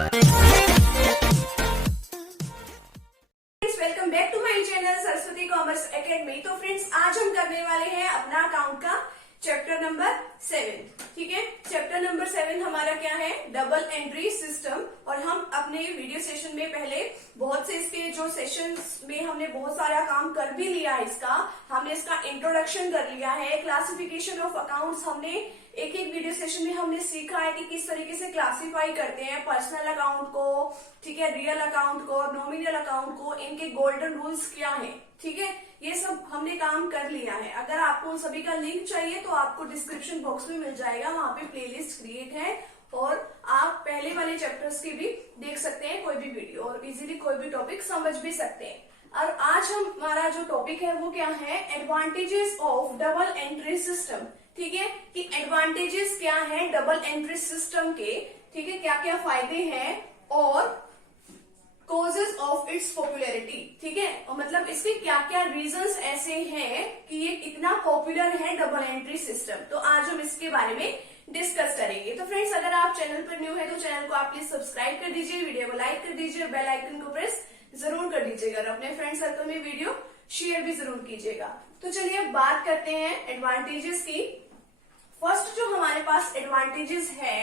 Welcome back to my channel Saraswati commerce academy. तो friends, आज हम करने वाले हैं अपना अकाउंट का चैप्टर नंबर 7। ठीक है, चैप्टर नंबर 7 हमारा क्या है? Double entry system. और हम अपने वीडियो सेशन में पहले बहुत से इसके जो सेशंस में हमने बहुत सारा काम कर भी लिया है। हमने इसका इंट्रोडक्शन कर लिया है, क्लासिफिकेशन ऑफ अकाउंट्स हमने एक एक वीडियो सेशन में हमने सीखा है कि किस तरीके से क्लासिफाई करते हैं पर्सनल अकाउंट को, ठीक है, रियल अकाउंट को, नॉमिनल अकाउंट को, इनके गोल्डन रूल्स क्या हैं। ठीक है, ये सब हमने काम कर लिया है। अगर आपको उन सभी का लिंक चाहिए तो आपको डिस्क्रिप्शन बॉक्स में मिल जाएगा, वहां पे प्लेलिस्ट क्रिएट है और आप पहले वाले चैप्टर्स की भी देख सकते हैं, कोई भी वीडियो, और इजीली कोई भी टॉपिक समझ भी सकते हैं। और आज हमारा जो टॉपिक है वो क्या है? Advantages of double entry system. ठीक है, कि एडवांटेजेस क्या है डबल एंट्री सिस्टम के, ठीक है, क्या क्या फायदे हैं और कॉजेज ऑफ इट्स पॉपुलैरिटी। ठीक है, और मतलब इसके क्या क्या रीजंस ऐसे हैं कि ये इतना पॉपुलर है डबल एंट्री सिस्टम। तो आज हम इसके बारे में डिस्कस करेंगे। तो फ्रेंड्स, अगर आप चैनल पर न्यू है तो चैनल को आप प्लीज सब्सक्राइब कर दीजिए, वीडियो को लाइक कर दीजिए, बेल आइकन को प्रेस जरूर कर दीजिएगा और अपने फ्रेंड सर्कल में वीडियो शेयर भी जरूर कीजिएगा। तो चलिए अब बात करते हैं एडवांटेजेस की। फर्स्ट जो हमारे पास एडवांटेजेस है,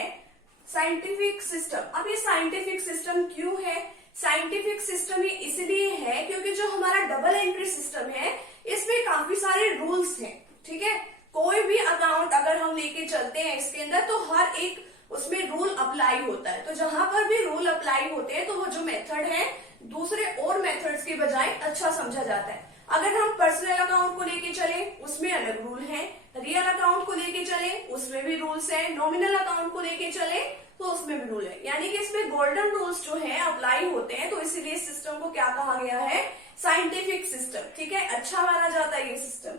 साइंटिफिक सिस्टम। अब ये साइंटिफिक सिस्टम क्यों है? साइंटिफिक सिस्टम ये इसलिए है क्योंकि जो हमारा डबल एंट्री सिस्टम है इसमें काफी सारे रूल्स हैं। ठीक है, कोई भी अकाउंट अगर हम लेके चलते हैं इसके अंदर तो हर एक उसमें रूल अप्लाई होता है। तो जहां पर भी रूल अप्लाई होते हैं तो वो जो मेथड है दूसरे और मेथड्स के बजाय अच्छा समझा जाता है। अगर हम पर्सनल अकाउंट को लेके चले उसमें अलग रूल है, रियल अकाउंट को लेके चले उसमें भी रूल्स है, नॉमिनल अकाउंट को लेके चले तो उसमें भी रूल है। यानी कि इसमें गोल्डन रूल्स जो है अप्लाई होते हैं। तो इसीलिए इस सिस्टम को क्या कहा गया है? Scientific system. ठीक है, अच्छा माना जाता है ये सिस्टम।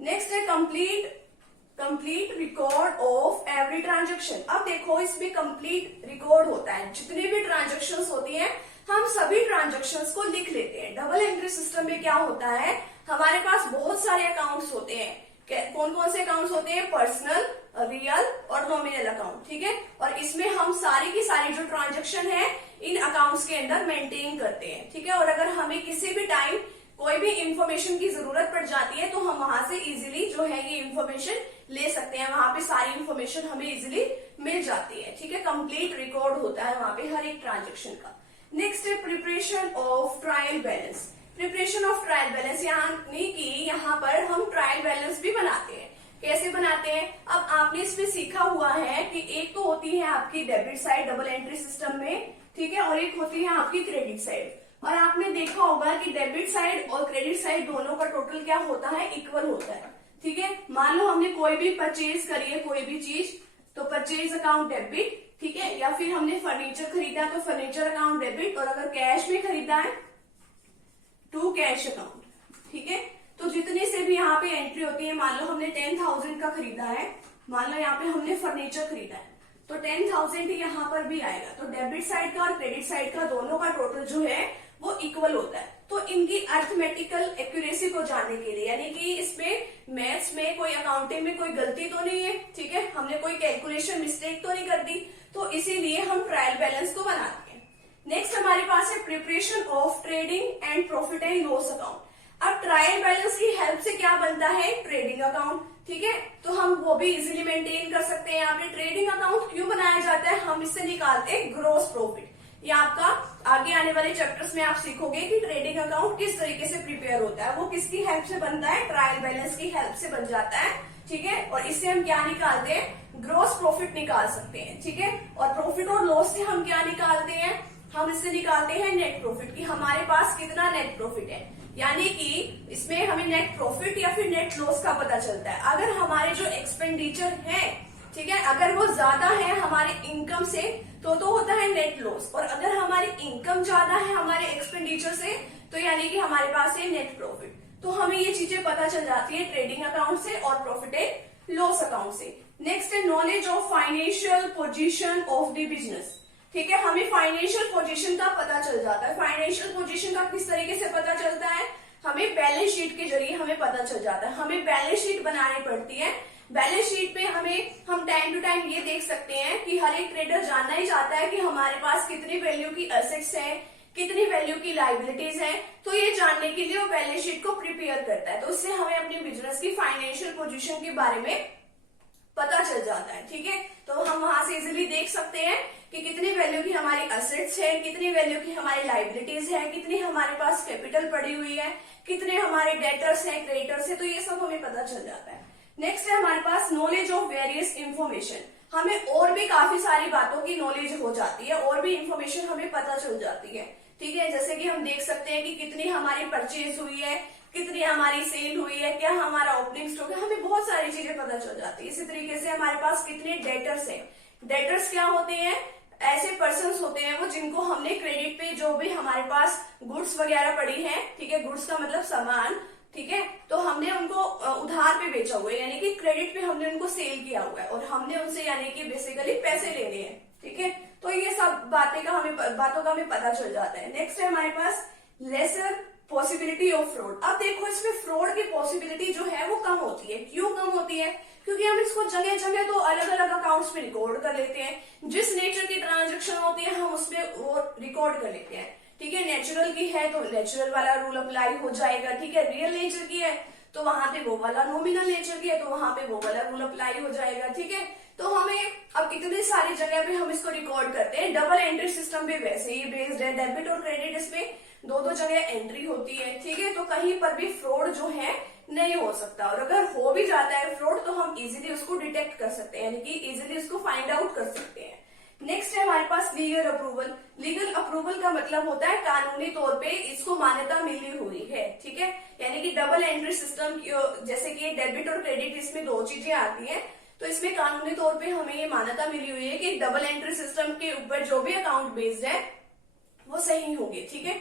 नेक्स्ट है complete record of every transaction. अब देखो, इसमें कंप्लीट रिकॉर्ड होता है, जितनी भी ट्रांजेक्शन होती है हम सभी ट्रांजेक्शन्स को लिख लेते हैं। डबल एंट्री सिस्टम में क्या होता है, हमारे पास बहुत सारे अकाउंट्स होते हैं। कौन कौन से अकाउंट्स होते हैं? पर्सनल, रियल और नॉमिनल अकाउंट। ठीक है, और इसमें हम सारी की सारी जो ट्रांजेक्शन है इन अकाउंट्स के अंदर मेंटेन करते हैं। ठीक है, और अगर हमें किसी भी टाइम कोई भी इंफॉर्मेशन की जरूरत पड़ जाती है तो हम वहां से इजीली जो है ये इंफॉर्मेशन ले सकते हैं। वहां पे सारी इंफॉर्मेशन हमें इजीली मिल जाती है। ठीक है, कंप्लीट रिकॉर्ड होता है वहां पे हर एक ट्रांजेक्शन का। नेक्स्ट है preparation of trial balance. Preparation of trial balance यानी कि यहाँ पर हम ट्रायल बैलेंस भी बनाते हैं। कैसे बनाते हैं? अब आपने इसमें सीखा हुआ है कि एक तो होती है आपकी debit side double entry system में, ठीक है, और एक होती है आपकी क्रेडिट साइड। और आपने देखा होगा कि डेबिट साइड और क्रेडिट साइड दोनों का टोटल क्या होता है? इक्वल होता है। ठीक है, मान लो हमने कोई भी परचेज करी है कोई भी चीज तो परचेज अकाउंट डेबिट, ठीक है, या फिर हमने फर्नीचर खरीदा तो फर्नीचर अकाउंट डेबिट, और अगर कैश में खरीदा है टू कैश अकाउंट। ठीक है, तो जितने से भी यहाँ पे एंट्री होती है, मान लो हमने 10,000 का खरीदा है, मान लो यहाँ पे हमने फर्नीचर खरीदा है तो 10,000 यहाँ पर भी आएगा। तो डेबिट साइड का और क्रेडिट साइड का दोनों का टोटल जो है वो इक्वल होता है। तो इनकी अर्थमेटिकल एक्यूरेसी को जानने के लिए, यानी कि इसमें मैथ्स में कोई अकाउंटिंग में कोई गलती तो नहीं है, ठीक है, हमने कोई कैलकुलेशन मिस्टेक तो नहीं कर दी, तो इसीलिए हम ट्रायल बैलेंस को बनाते हैं। नेक्स्ट हमारे पास है preparation of trading and profit and loss account. अब ट्रायल बैलेंस की हेल्प से क्या बनता है? Trading account. ठीक है, तो हम वो भी इजीली मेंटेन कर सकते हैं। यहाँ पे ट्रेडिंग अकाउंट क्यों बनाया जाता है? हम इससे निकालते हैं ग्रॉस प्रॉफिट। ये आपका आगे आने वाले चैप्टर्स में आप सीखोगे कि ट्रेडिंग अकाउंट किस तरीके से प्रिपेयर होता है। वो किसकी हेल्प से बनता है? ट्रायल बैलेंस की हेल्प से बन जाता है। ठीक है, और इससे हम क्या निकालते हैं? ग्रॉस प्रॉफिट निकाल सकते हैं। ठीक है, और प्रॉफिट और लॉस से हम क्या निकालते हैं? हम इससे निकालते हैं नेट प्रॉफिट, कि हमारे पास कितना नेट प्रॉफिट है। यानी कि इसमें हमें नेट प्रॉफिट या फिर नेट लॉस का पता चलता है। अगर हमारे जो एक्सपेंडिचर है, ठीक है, अगर वो ज्यादा है हमारे इनकम से तो होता है नेट लॉस, और अगर हमारी इनकम ज्यादा है हमारे एक्सपेंडिचर से तो यानी कि हमारे पास है नेट प्रॉफिट। तो हमें ये चीजें पता चल जाती है ट्रेडिंग अकाउंट से और प्रॉफिट एंड लॉस अकाउंट से। नेक्स्ट है knowledge of financial position of the business. ठीक है, हमें फाइनेंशियल पोजीशन का पता चल जाता है। फाइनेंशियल पोजीशन का किस तरीके से पता चलता है? हमें बैलेंस शीट के जरिए हमें पता चल जाता है। हमें बैलेंस शीट बनानी पड़ती है बैलेंस शीट पे हम टाइम टू टाइम ये देख सकते हैं कि हर एक ट्रेडर जानना ही चाहता है कि हमारे पास कितनी वैल्यू की एसेट्स है, कितनी वैल्यू की लाइबिलिटीज है। तो ये जानने के लिए वो बैलेंस शीट को प्रिपेयर करता है, तो उससे हमें अपनी बिजनेस की फाइनेंशियल पोजीशन के बारे में पता चल जाता है। ठीक है, तो हम वहां से इजिली देख सकते हैं कि कितनी वैल्यू की हमारी एसेट्स है, कितनी वैल्यू की हमारी लाइबिलिटीज है, कितनी हमारे पास कैपिटल पड़ी हुई है, कितने हमारे डेटर्स हैं, क्रेडिटर्स है, तो ये सब हमें पता चल जाता है। नेक्स्ट है हमारे पास नॉलेज ऑफ वेरियस इंफॉर्मेशन। हमें और भी काफी सारी बातों की नॉलेज हो जाती है, और भी इंफॉर्मेशन हमें पता चल जाती है। ठीक है, जैसे कि हम देख सकते हैं कि कितनी हमारी परचेज हुई है, कितनी हमारी सेल हुई है, क्या हमारा ओपनिंग स्टॉक है, हमें बहुत सारी चीजें पता चल जाती है। इसी तरीके से हमारे पास कितने डेटर्स हैं। डेटर्स क्या होते हैं? ऐसे पर्सन्स होते हैं वो जिनको हमने क्रेडिट पे जो भी हमारे पास गुड्स वगैरह पड़ी है, ठीक है, गुड्स का मतलब सामान, ठीक है, तो हमने उनको उधार पे बेचा हुआ है, यानी कि क्रेडिट पे हमने उनको सेल किया हुआ है और हमने उनसे यानी कि बेसिकली पैसे लेने हैं। ठीक है, तो ये सब बातों का हमें पता चल जाता है। नेक्स्ट है हमारे पास लेसर पॉसिबिलिटी ऑफ फ्रॉड। अब देखो इसमें फ्रॉड की पॉसिबिलिटी जो है वो कम होती है। क्यों कम होती है? क्योंकि हम इसको जगह जगह तो अलग अलग अकाउंट्स पे रिकॉर्ड कर लेते हैं। जिस नेचर की ट्रांजेक्शन होती है हम उसमें वो रिकॉर्ड कर लेते हैं। ठीक है, नेचुरल की है तो नेचुरल वाला रूल अप्लाई हो जाएगा। ठीक है, रियल नेचर की है तो वहां पे वो वाला, नॉमिनल नेचर की है तो वहां पे वो वाला रूल अप्लाई हो जाएगा। ठीक है, तो हमें अब इतनी सारी जगह पे हम इसको रिकॉर्ड करते हैं। डबल एंट्री सिस्टम पे वैसे ही बेस्ड है, डेबिट और क्रेडिट इसमें दो जगह एंट्री होती है। ठीक है, तो कहीं पर भी फ्रॉड जो है नहीं हो सकता, और अगर हो भी जाता है फ्रॉड तो हम इजीली उसको डिटेक्ट कर सकते हैं, यानी कि इजीली उसको फाइंड आउट कर सकते हैं। नेक्स्ट है हमारे पास लीगल अप्रूवल। लीगल अप्रूवल का मतलब होता है कानूनी तौर पे इसको मान्यता मिली हुई है। ठीक है, यानी कि डबल एंट्री सिस्टम जैसे कि डेबिट और क्रेडिट, इसमें दो चीजें आती हैं, तो इसमें कानूनी तौर पे हमें ये मान्यता मिली हुई है कि डबल एंट्री सिस्टम के ऊपर जो भी अकाउंट बेस्ड है वो सही होंगे। ठीक है,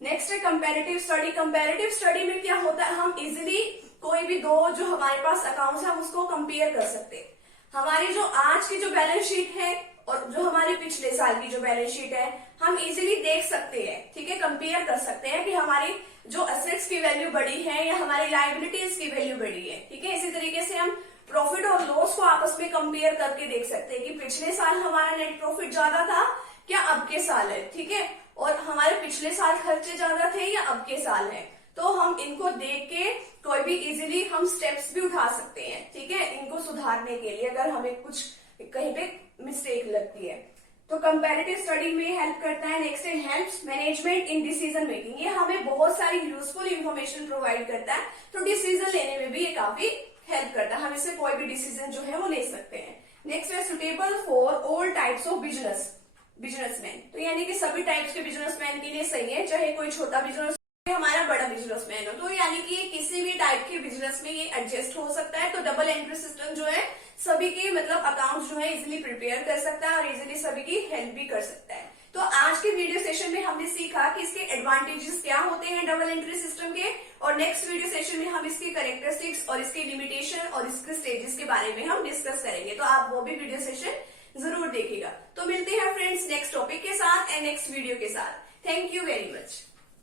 नेक्स्ट है कंपैरेटिव स्टडी। कंपैरेटिव स्टडी में क्या होता है, हम इजिली कोई भी दो जो हमारे पास अकाउंट्स है हम उसको कंपेयर कर सकते हैं। हमारी जो आज की जो बैलेंस शीट है और जो हमारे पिछले साल की जो बैलेंस शीट है हम इजिली देख सकते हैं। ठीक है, कंपेयर कर सकते हैं कि हमारी जो एसेट्स की वैल्यू बढ़ी है या हमारी लाइबिलिटीज की वैल्यू बढ़ी है। ठीक है, इसी तरीके से हम प्रॉफिट और लॉस को आपस में कंपेयर करके देख सकते हैं कि पिछले साल हमारा नेट प्रॉफिट ज्यादा था क्या अब के साल है। ठीक है, और हमारे पिछले साल खर्चे ज्यादा थे या अब के साल है, तो हम इनको देख के कोई भी इजीली हम स्टेप्स भी उठा सकते हैं। ठीक है, इनको सुधारने के लिए अगर हमें कुछ कहीं पे मिस्टेक लगती है तो कंपैरेटिव स्टडी में हेल्प करता है। नेक्स्ट है helps management in decision making. ये हमें बहुत सारी यूजफुल इंफॉर्मेशन प्रोवाइड करता है, तो डिसीजन लेने में भी ये काफी हेल्प करता है। हम इससे कोई भी डिसीजन जो है वो ले सकते हैं। नेक्स्ट है suitable for all types of businessman. तो यानी कि सभी टाइप्स के बिजनेसमैन के लिए सही है, चाहे कोई छोटा बिजनेस हमारा बड़ा बिजनेसमैन हो, तो यानी कि किसी भी टाइप के बिजनेस में ये एडजस्ट हो सकता है। तो डबल एंट्री सिस्टम जो है सभी के मतलब अकाउंट जो है इजिली प्रिपेयर कर सकता है और इजिली सभी की हेल्प भी कर सकता है। तो आज के वीडियो सेशन में हमने सीखा कि इसके एडवांटेजेस क्या होते हैं डबल एंट्री सिस्टम के, और नेक्स्ट वीडियो सेशन में हम इसके कैरेक्टरिस्टिक्स और इसके लिमिटेशन और इसके स्टेजेस के बारे में हम डिस्कस करेंगे। तो आप वो भी वीडियो सेशन जरूर देखिएगा। तो मिलते हैं फ्रेंड्स नेक्स्ट टॉपिक के साथ एंड नेक्स्ट वीडियो के साथ। Thank you very much.